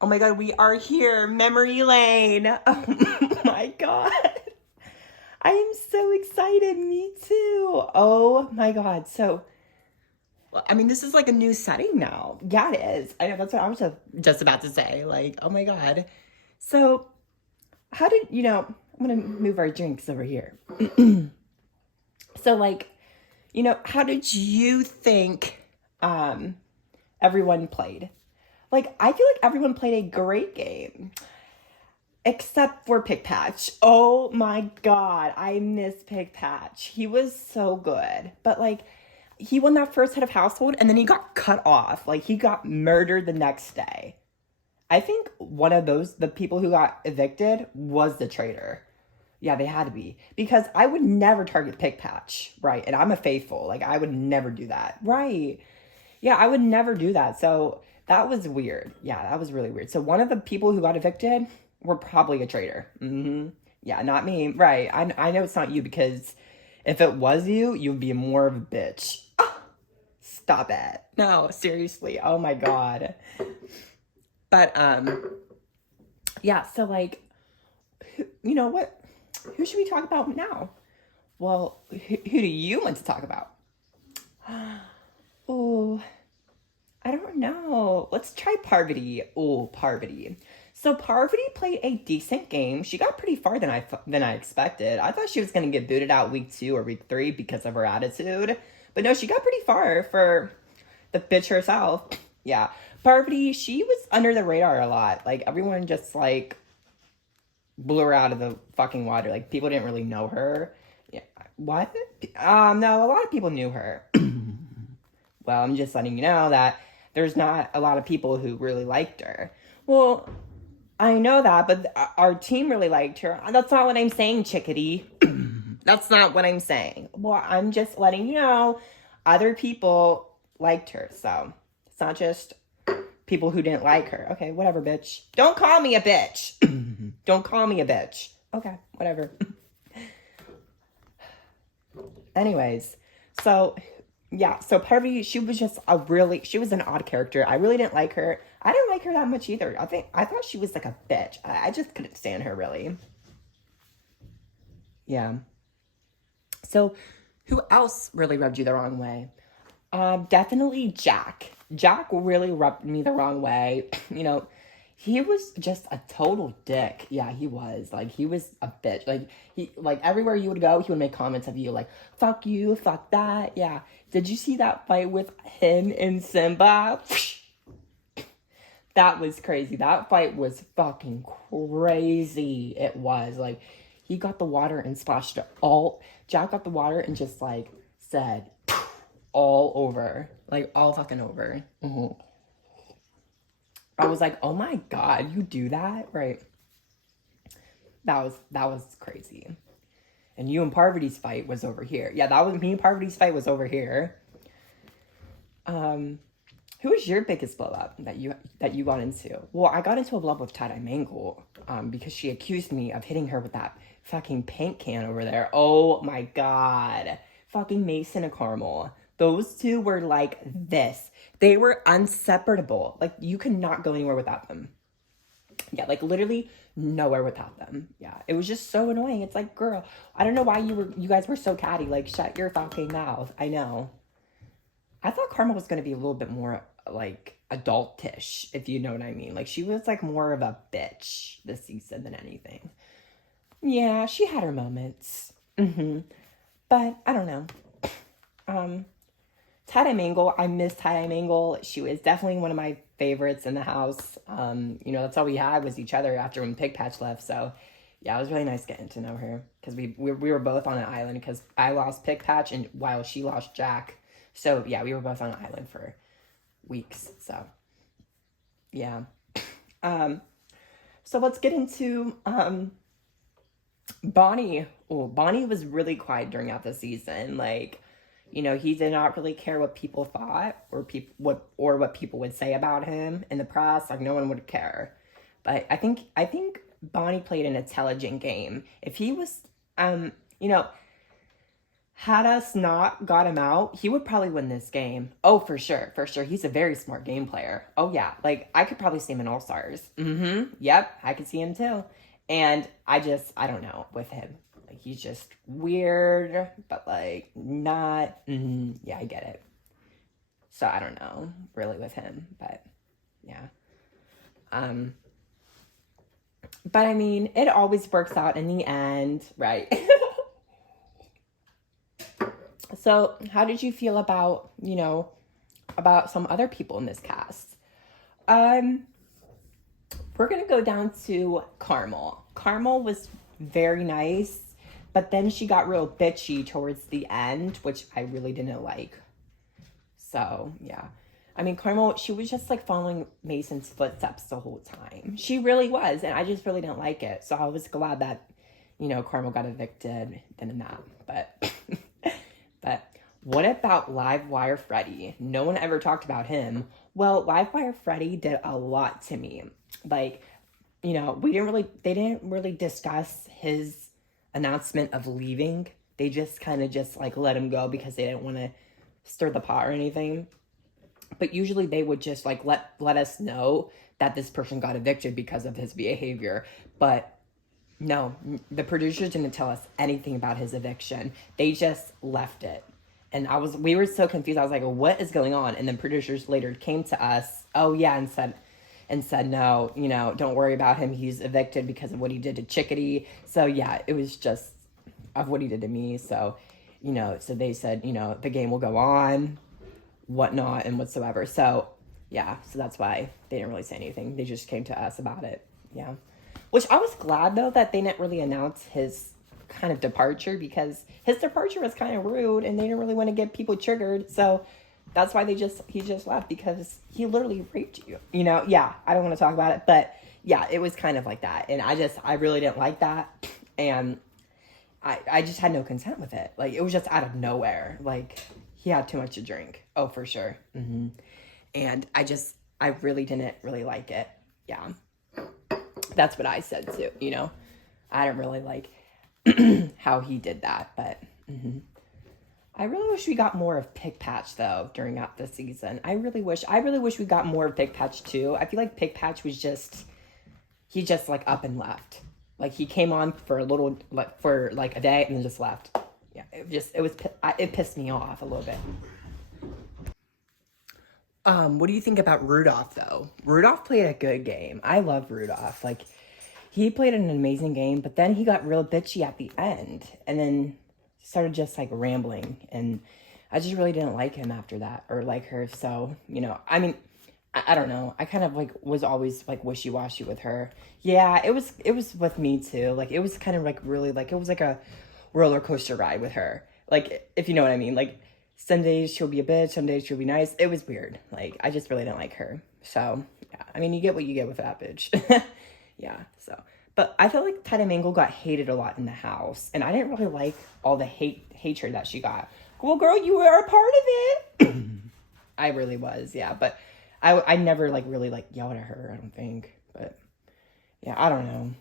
Oh my God, we are here, memory lane. Oh my God. I am so excited. Me too. Oh my God. So, well, I mean, this is like a new setting now. Yeah, it is. I know that's what I was just about to say. Like, oh my God. So, how did, I'm going to move our drinks over here. So, like, how did you think everyone played? Like, I feel like everyone played a great game. Except for Pick Patch. Oh my God, I miss Pick Patch. He was so good. But like, he won that first head of household and then he got cut off. Like, he got murdered the next day. I think one of the people who got evicted was the traitor. Yeah, they had to be. Because I would never target Pick Patch, right? And I'm a faithful. Like, I would never do that. Right. Yeah, I would never do that. So that was weird. Yeah, that was really weird. So one of the people who got evicted were probably a traitor. Yeah, not me. Right. I know it's not you because if it was you, you'd be more of a bitch. Stop it. No, seriously. Oh my God. But yeah, so like you know what? Who should we talk about now? Well, who do you want to talk about? Oh, I don't know. Let's try Parvati. Oh, Parvati. So Parvati played a decent game. She got pretty far than I expected. I thought she was going to get booted out week 2 or week 3 because of her attitude. But no, she got pretty far for the bitch herself. Yeah. Parvati, she was under the radar a lot. Like everyone just like blew her out of the fucking water. Like people didn't really know her. Yeah. What? No, a lot of people knew her. Well, I'm just letting you know that there's not a lot of people who really liked her. Well, I know that, but our team really liked her. That's not what I'm saying, chickadee. That's not what I'm saying. Well, I'm just letting you know other people liked her. So it's not just people who didn't like her. Okay, whatever, bitch. Don't call me a bitch. Don't call me a bitch. Okay, whatever. Anyways, so yeah, so Parvati, she was just she was an odd character. I really didn't like her. I didn't like her that much either. I thought she was like a bitch. I just couldn't stand her really. Yeah. So who else really rubbed you the wrong way? Definitely Jack. Jack really rubbed me the wrong way. He was just a total dick. Yeah, he was. Like, he was a bitch. Like, everywhere you would go, he would make comments of you, like, fuck you, fuck that. Yeah. Did you see that fight with him and Simba? That was crazy. That fight was fucking crazy. It was. Like, he got the water and splashed it all. Jack got the water and just, like, said, all over. Like, all fucking over. I was like, oh my God, you do that? Right. That was crazy. And you and Parvati's fight was over here. Yeah, that was me and Parvati's fight was over here. Who was your biggest blow up that you got into? Well, I got into a blow up with Tie-Dye Mangle, because she accused me of hitting her with that fucking paint can over there. Oh my God. Fucking Mason and Carmel. Those two were like this. They were inseparable. Like you could not go anywhere without them. Yeah, like literally nowhere without them. Yeah, it was just so annoying. It's like, girl, I don't know why you guys were so catty. Like, shut your fucking mouth. I know. I thought Karma was gonna be a little bit more like adultish, if you know what I mean. Like she was like more of a bitch this season than anything. Yeah, she had her moments. But I don't know. Tie-Dye Mangle, I miss Tie-Dye Mangle. She was definitely one of my favorites in the house. That's all we had was each other after when Pig Patch left. So, yeah, it was really nice getting to know her because we were both on an island because I lost Pig Patch and while she lost Jack. So, yeah, we were both on an island for weeks. So, yeah. So let's get into Bonnie. Oh, Bonnie was really quiet during out the season. Like, he did not really care what people thought or what people would say about him in the press. Like no one would care. But I think Bonnie played an intelligent game. If he was, you know, Had us not got him out, he would probably win this game. Oh, for sure, for sure. He's a very smart game player. Oh yeah, like I could probably see him in All Stars. Mm-hmm. Yep, I could see him too. And I don't know with him. Like he's just weird, but like not. Yeah, I get it. So I don't know really with him, but yeah. Um, but I mean, it always works out in the end, right? So, how did you feel about, about some other people in this cast? Um, we're going to go down to Carmel. Carmel was very nice, but then she got real bitchy towards the end, which I really didn't like. So, yeah. I mean, Carmel, she was just like following Mason's footsteps the whole time. She really was, and I just really didn't like it. So I was glad that, Carmel got evicted than that. But but what about Livewire Freddy? No one ever talked about him. Well, Livewire Freddy did a lot to me. Like, they didn't really discuss his announcement of leaving. They just kind of just like let him go because they didn't want to stir the pot or anything. But usually they would just like let us know that this person got evicted because of his behavior. But no, the producers didn't tell us anything about his eviction. They just left it. And we were so confused. I was like, what is going on? And then producers later came to us, oh yeah, and said, no, don't worry about him. He's evicted because of what he did to Chickadee. So yeah, it was just of what he did to me. So, so they said, the game will go on, whatnot, and whatsoever. So yeah, so that's why they didn't really say anything. They just came to us about it. Yeah. Which I was glad, though, that they didn't really announce his kind of departure, because his departure was kind of rude and they didn't really want to get people triggered. So that's why he just left, because he literally raped you. Yeah, I don't want to talk about it, but yeah, it was kind of like that. And I really didn't like that. And I just had no consent with it. Like, it was just out of nowhere. Like, he had too much to drink. Oh, for sure. Mm-hmm. And I really didn't really like it. Yeah. That's what I said too, I didn't really like how he did that, but I really wish we got more of Pick Patch though during the season. I really wish we got more of Pick Patch too. I feel like Pick Patch was he just like up and left. Like he came on for a little, like for like a day and then just left. Yeah, it pissed me off a little bit. What do you think about Rudolph, though? Rudolph played a good game. I love Rudolph. Like, he played an amazing game, but then he got real bitchy at the end, and then started just, like, rambling, and I just really didn't like him after that, or like her, so, I mean, I don't know. I kind of, like, was always, like, wishy-washy with her. Yeah, it was with me, too. Like, it was kind of, like, really, like, it was like a roller coaster ride with her. Like, if you know what I mean. Like, some days she'll be a bitch, some days she'll be nice. It was weird. Like, I just really didn't like her. So, yeah. I mean, you get what you get with that bitch. Yeah, so. But I felt like Tida Mangle got hated a lot in the house. And I didn't really like all the hatred that she got. Well, girl, you were a part of it. I really was, yeah. But I never, like, really, like, yelled at her, I don't think. But, yeah, I don't know.